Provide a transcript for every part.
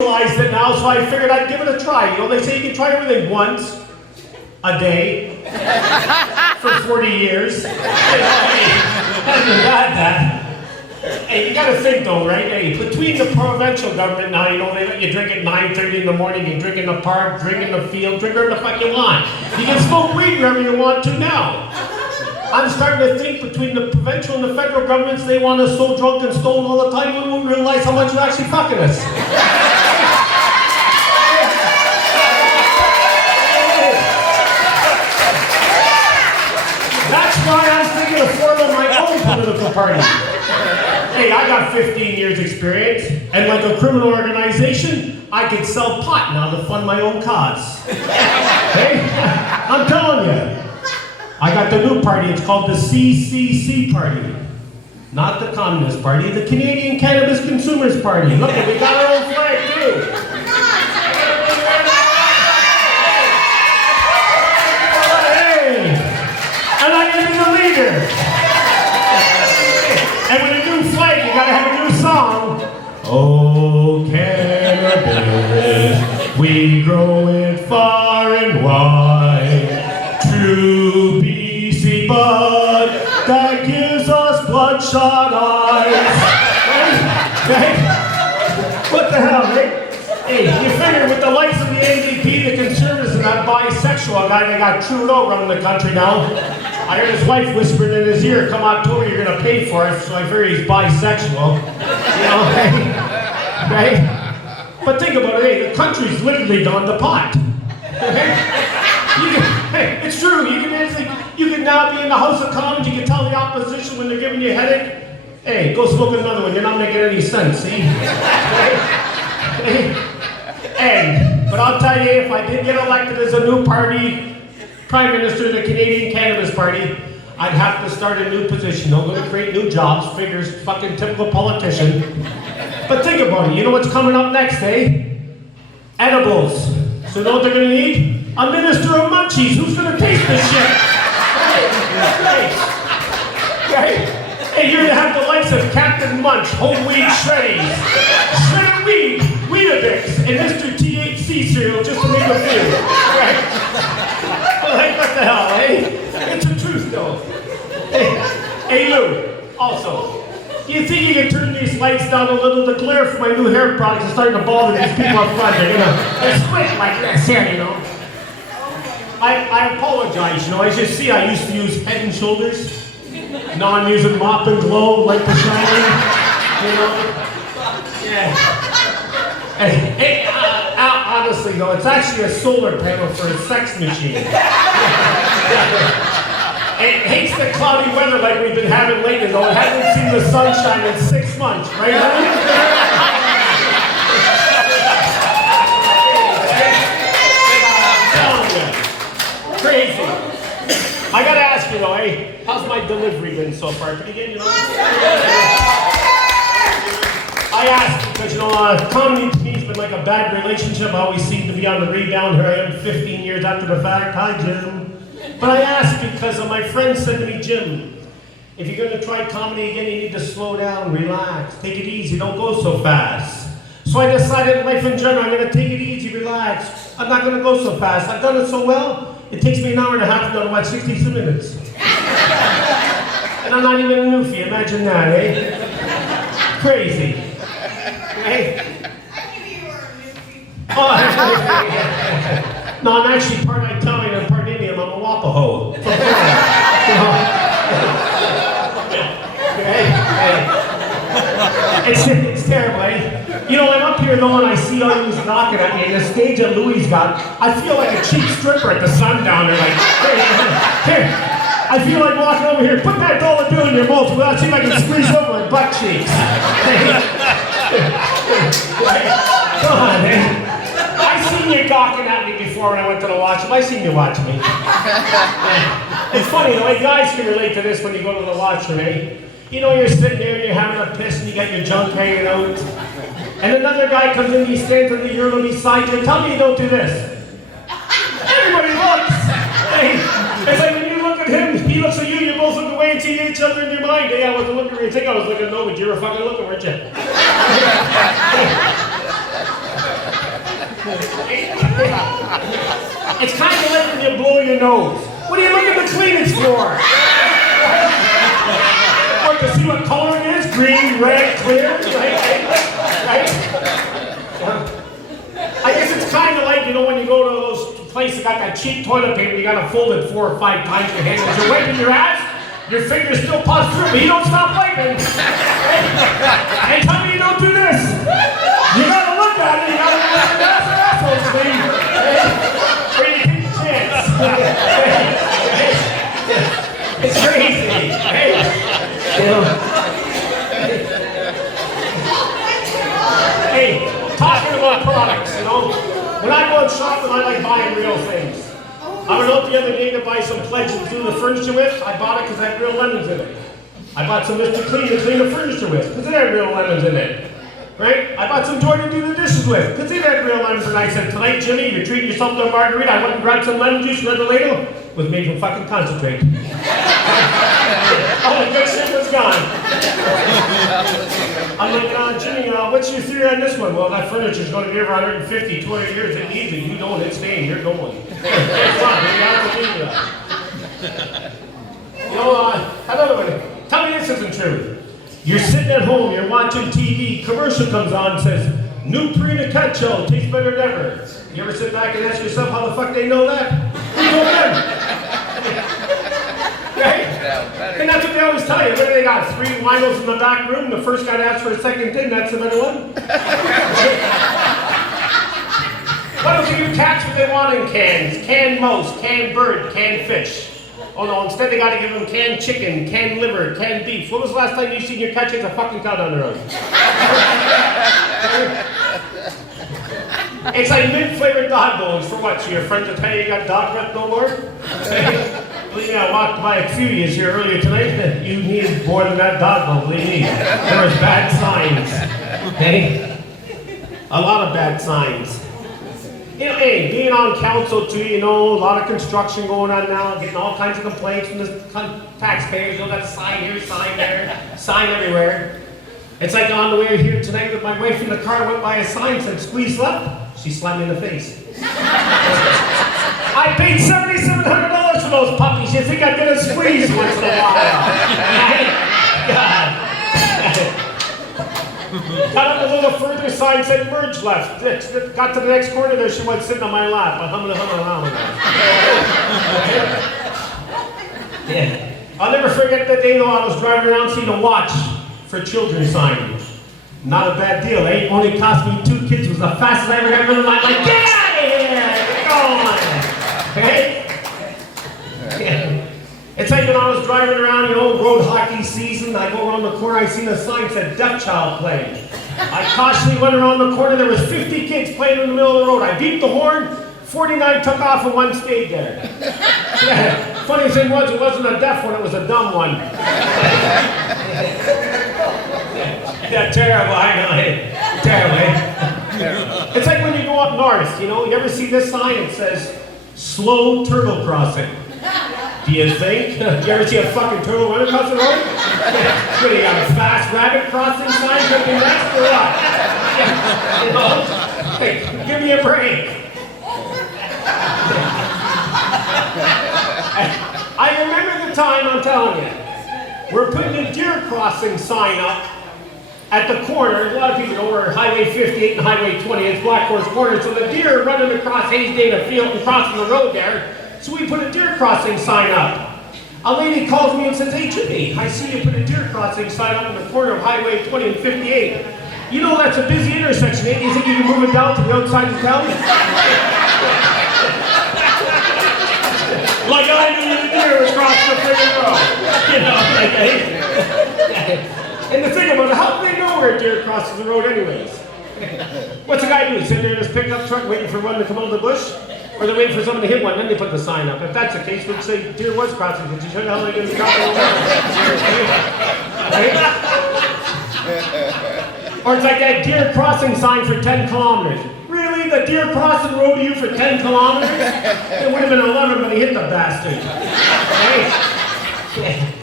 realized it now, so I figured I'd give it a try. You know, they say you can try everything once a day for 40 years. Hey, you gotta think though, right? Hey, between the provincial government now, you know, they let you drink at 9:30 in the morning, you drink in the park, drink in the field, drink wherever the fuck you want. You can smoke weed wherever you want to now. I'm starting to think between the provincial and the federal governments, they want us so drunk and stoned all the time, we won't realize how much you're actually fucking us. That's why I'm thinking of forming my own political party. Hey, I got 15 years experience, and like a criminal organization, I could sell pot now to fund my own cause. Hey, I'm telling you. I got the new party, it's called the CCC Party. Not the Communist Party, the Canadian Cannabis Consumers Party. Look, we got our own flag too. Hey, and I'm gonna be the leader. And with a new flag, you gotta have a new song. Oh, cannabis, we grow it far and wide. True BC bud that gives us bloodshot eyes. Hey, what the hell, right? Hey, you figure with the likes of the NDP, the Conservatives, and that bisexual guy, they got Trudeau running the country now. I heard his wife whispering in his ear, come October, you're going to pay for it, so I figure he's bisexual. You know, right? But think about it, hey, the country's literally gone to pot. Okay? Hey, it's true, you can now be in the House of Commons, you can tell the opposition when they're giving you a headache, hey, go smoke another one, you're not making any sense, see? Hey, but I'll tell you, if I did get elected as a new party, Prime Minister of the Canadian Cannabis Party, I'd have to start a new position. I'm going to create new jobs, figures, fucking typical politician. But think about it, you know what's coming up next, eh? Edibles. So you know what they're going to need? A minister of munchies. Who's going to taste this shit? Hey, you're going to have the likes of Captain Munch, whole wheat shreddies, shredded weed, Weetabix, and Mr. THC cereal, just to name a few. Right? Like, what the hell, eh? It's the truth, though. Hey, Lou, also, do you think you can turn these lights down a little? The glare from my new hair products is starting to bother these people up front. They're squint like this here, you know. I apologize, you know, as you see, I used to use Head and Shoulders. Now I'm using Mop and Glow, like the Shining, you know. Yeah. Hey, honestly though, it's actually a solar panel for a sex machine. It hates the cloudy weather like we've been having lately though. It hasn't seen the sunshine in 6 months, right, honey? Crazy. I gotta ask you though, hey, how's my delivery been so far? Pretty good, you know? I asked because, you know, comedy to me has been like a bad relationship. I always seem to be on the rebound. Here I am 15 years after the fact. Hi, Jim. But I asked because my friend said to me, Jim, if you're going to try comedy again, you need to slow down, relax, take it easy, don't go so fast. So I decided in life in general, I'm going to take it easy, relax. I'm not going to go so fast. I've done it so well. It takes me an hour and a half to watch 62 minutes. And I'm not even a newfie, imagine that, eh? Crazy. Hey. Oh, no, I'm actually part Italian and part Indian. I'm a Wapaho. It's terrible, eh? You know, I'm up here though and I see all these knocking at me, and the stage that Louis got, I feel like a cheap stripper at the Sundowner, like, here. I feel like walking over here, put that dollar bill in your mouth, let's see if I can squeeze over my butt cheeks. Come on, man. I seen you gawking at me before when I went to the washroom. I seen you watching me. It's funny, the way guys can relate to this when you go to the washroom, eh? You know, you're sitting there and you're having a piss and you got your junk hanging out. And another guy comes in, he stands on the urinal beside you. Tell me you don't do this. Everybody looks. Hey, it's like when you look at him, he looks at you, you both look away and see each other in your mind. Hey, I wasn't looking where you think I was looking, no, but you were fucking looking, weren't you? and you blow your nose. What are you looking to clean it for? Or to see what color it is? Green, red, clear, right? I guess it's kind of like, you know, when you go to those places that got that cheap toilet paper, you got to fold it 4 or 5 times your hand. As you're wiping your ass, your fingers still pass through, but you don't stop wiping. And tell me you don't do this. You got to look at it, you got to look at your assholes clean. Or you take a chance. It's crazy. Hey, you know. Hey, talking about products, you know. When I go out shopping, I like buying real things. I went out the other day to buy some pledge to do the furniture with. I bought it because it had real lemons in it. I bought some Mr. Clean to clean the furniture with because it had real lemons in it. Right? I bought some Jordan to do the dishes with because it had real lemons. And I said, tonight, Jimmy, you're treating yourself to a margarita. I went and grabbed some lemon juice, read the ladle, was made from fucking concentrate. All the good shit was gone. I'm like, Jimmy, what's your theory on this one? Well, that furniture's going to be here for 150, 200 years. It needs it. You don't, it's staying. You're going. It's fine. Maybe I have to leave that. You know, another one. Tell me this isn't true. You're sitting at home, you're watching TV, commercial comes on and says, new Purina cat shell tastes better than ever. You ever sit back and ask yourself how the fuck they know that? Who told them? Right? And that's what they always tell you. What do they got? 3 winos in the back room. The first guy to ask for a second tin, that's the better one. Why don't you give cats what they want in cans? Canned mouse, canned bird, canned fish. Oh no, instead they gotta give them canned chicken, canned liver, canned beef. When was the last time you seen your cat chase a fucking cow down the road? It's like mint-flavored dog bones for what? So your friends will tell you got dog breath no more? Well, yeah, I walked by a few years here earlier tonight. You needed more than that dog bone, believe me. There was bad signs. Okay? A lot of bad signs. You know, hey, being on council too, you know, a lot of construction going on now, getting all kinds of complaints from the taxpayers. You know, got sign here, sign there, sign everywhere. It's like on the way here tonight with my wife in the car, went by a sign said squeeze left. She slapped me in the face. I paid $7,700 for those puppies. You think I'd get a squeeze once in a while? God. Got up a little further, sign said merge left. Got to the next corner there, she went sitting on my lap. I'm humming around. Yeah. I'll never forget that day though I was driving around seeing a watch for children sign. Not a bad deal, eh? Only cost me 2 kids. Was the fastest I ever got rid of my life. Get out of here! Get on! Okay? Yeah. It's like when I was driving around, you know, road hockey season, I go around the corner, I seen a sign that said deaf child playing. I cautiously went around the corner, there was 50 kids playing in the middle of the road. I beeped the horn, 49 took off and 1 stayed there. Yeah. Funny thing was, it wasn't a deaf one, it was a dumb one. Yeah, terrible, I know. Terrible, eh? It's like when you go up north, you know, you ever see this sign? It says, slow turtle crossing. Do you think? You ever see a fucking turtle run across the road? What, do you got a fast rabbit crossing sign looking next or what? You know? Hey, give me a break. I remember the time, I'm telling you. We're putting a deer crossing sign up at the corner. A lot of people know where Highway 58 and Highway 20 is, Black Horse Corner. So the deer are running across Haysdale Field and crossing the road there. So we put a deer crossing sign up. A lady calls me and says, hey Jimmy, I see you put a deer crossing sign up in the corner of Highway 20 and 58. You know that's a busy intersection, eh? Do you think you can move it down to the outside of town? Like I knew the deer was crossing the friggin' road. You know, like, hey. And the thing about it, how do they know where a deer crosses the road anyways? What's a guy do? Sit there in his pickup truck waiting for one to come out of the bush? Or they're waiting for someone to hit one, then they put the sign up. If that's the case, we'd say deer was crossing, but you should know how they're going to be crossing over. Or it's like that deer crossing sign for 10 kilometers. Really? The deer crossing road to you for 10 kilometers? It would have been 11 when he hit the bastard. Right?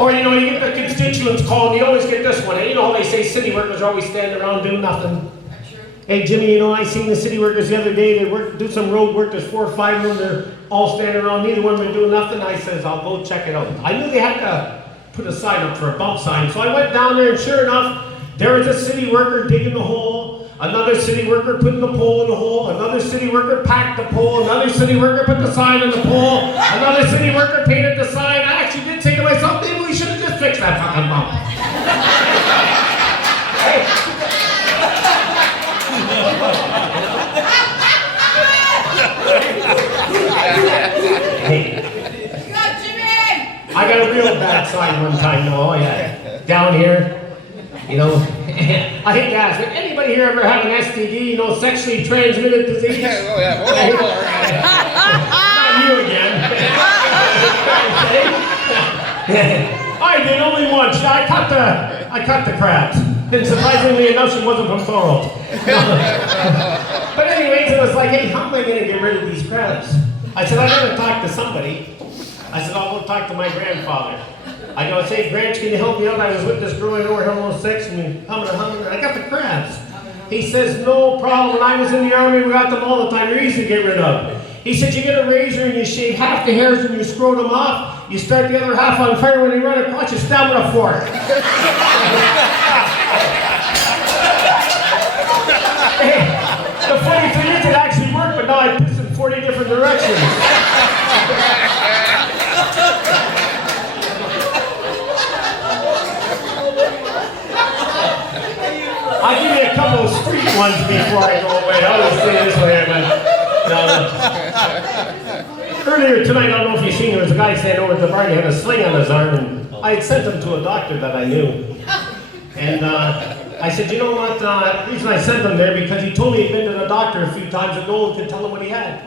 Or, you know, you get the constituents called, and you always get this one. And you know how they say city workers are always standing around doing nothing. Hey, Jimmy, you know, I seen the city workers the other day. They do some road work. There's 4 or 5 of them. They're all standing around. Neither one of them doing nothing. I says, I'll go check it out. I knew they had to put a sign up for a bump sign. So I went down there, and sure enough, there was a city worker digging the hole. Another city worker putting the pole in the hole. Another city worker packed the pole. Another city worker put the sign on the pole. Another city worker painted the sign. I actually did say to myself, maybe we should have just fixed that fucking bump. Hey. I got a real bad sign one time, though. Oh, yeah. Down here, you know, I hate to ask, but anybody here ever have an STD, you know, sexually transmitted disease? Oh, yeah. Not you again. I did only once. I caught the crabs. And surprisingly enough, she wasn't from Thorold. But anyways, it was like, hey, how am I going to get rid of these crabs? I said, I gotta talk to somebody. I said, I'll go talk to my grandfather. I go, say, Granch, can you help me out? I was with this girl I know her almost 6, and humming, I got the crabs. He says, no problem. When I was in the army, we got them all the time. They're easy to get rid of. He said, you get a razor and you shave half the hairs and you scrote them off. You start the other half on fire. When they run across, you stab with a fork. Hey, the funny thing is, it actually worked, but now I piss in 40 different directions. I'll give you a couple of street ones before I go away. I'll just say this way, man. Earlier tonight, I don't know if you've seen, there was a guy standing over at the bar, he had a sling on his arm, and I had sent him to a doctor that I knew. And I said, you know what, the reason I sent him there, because he told me he'd been to the doctor a few times and no one could tell him what he had.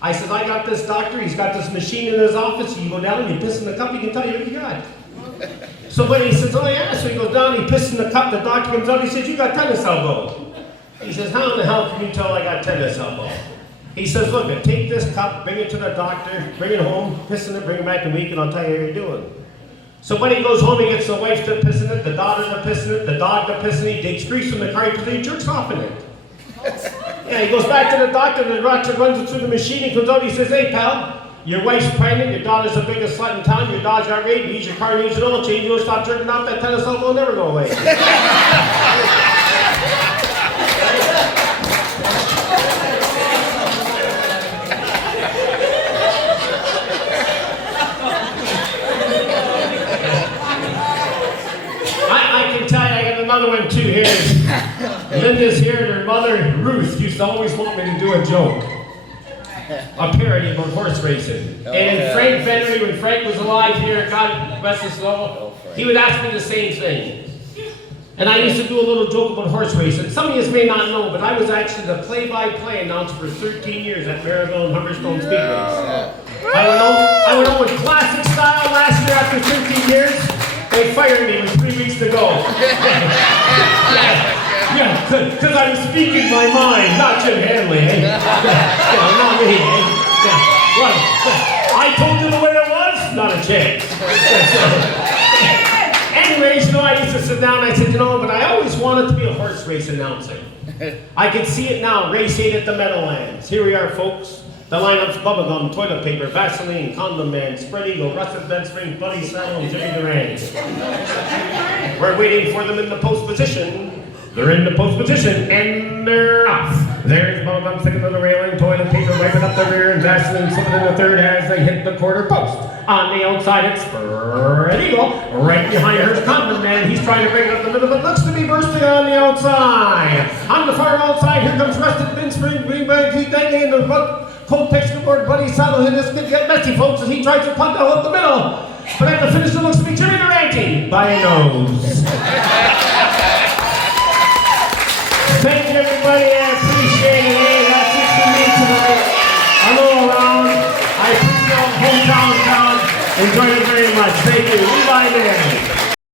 I said, I got this doctor, he's got this machine in his office, you go down and you piss in the cup, he can tell you what you got. So when he says, oh yeah, so he goes down, he pisses in the cup, the doctor comes out, he says, you got tennis elbow. He says, how in the hell can you tell I got tennis elbow? He says, look, take this cup, bring it to the doctor, bring it home, piss in it, bring it back a week, and I'll tell you how you're doing. So when he goes home, he gets the wife to piss in it, the daughter to piss in it, the dog to piss in it, he takes grease from the car, he jerks off in it. Yeah, he goes back to the doctor, the doctor runs it through the machine, he comes out, he says, hey pal, your wife's pregnant, your daughter's the biggest slut in town, your dog's got raped, your car needs an oil change, you don't stop jerking off, that tennis elbow will never go away. Another one too here. Linda's here and her mother, Ruth, used to always want me to do a joke. A parody about horse racing. And Frank Benry, when Frank was alive here, God rest his soul, he would ask me the same thing. And I used to do a little joke about horse racing. Some of you may not know, but I was actually the play-by-play announcer for 13 years at Maryville and Humberstone Speedways. I went on with classic style last year after 13 years. They fired me with 3 weeks to go. Yeah, because I was speaking my mind, not Jim Hanley, eh? Not me, eh? Well, I told you the way it was, not a chance. Anyways, you know, I used to sit down and I said, you know, but I always wanted to be a horse race announcer. I can see it now, race 8 at the Meadowlands. Here we are, folks. The lineup's bubblegum, toilet paper, Vaseline, condom man, spread eagle, rusted bed spring, Buddy Saddle, and Jimmy Durant. We're waiting for them in the post position. They're in the post position, and they're off. There's bubblegum sticking to the railing, toilet paper wiping up the rear, and Vaseline slipping in the third as they hit the quarter post. On the outside, it's spread eagle. Right behind her, condom man. He's trying to bring it up the middle, but looks to be bursting on the outside. On the far outside, here comes rusted bin spring, greenback, heat dangling in the book. Cold texture board, Buddy Saddle, and this kid get messy, folks, as he tries to punt out the middle. But at the finish, it looks to be Jimmy Durante by a nose. Thank you, everybody. I appreciate it. Hey, that's it for me tonight. Hello around. I appreciate hometown town. Enjoyed it very much. Thank you. Levi there.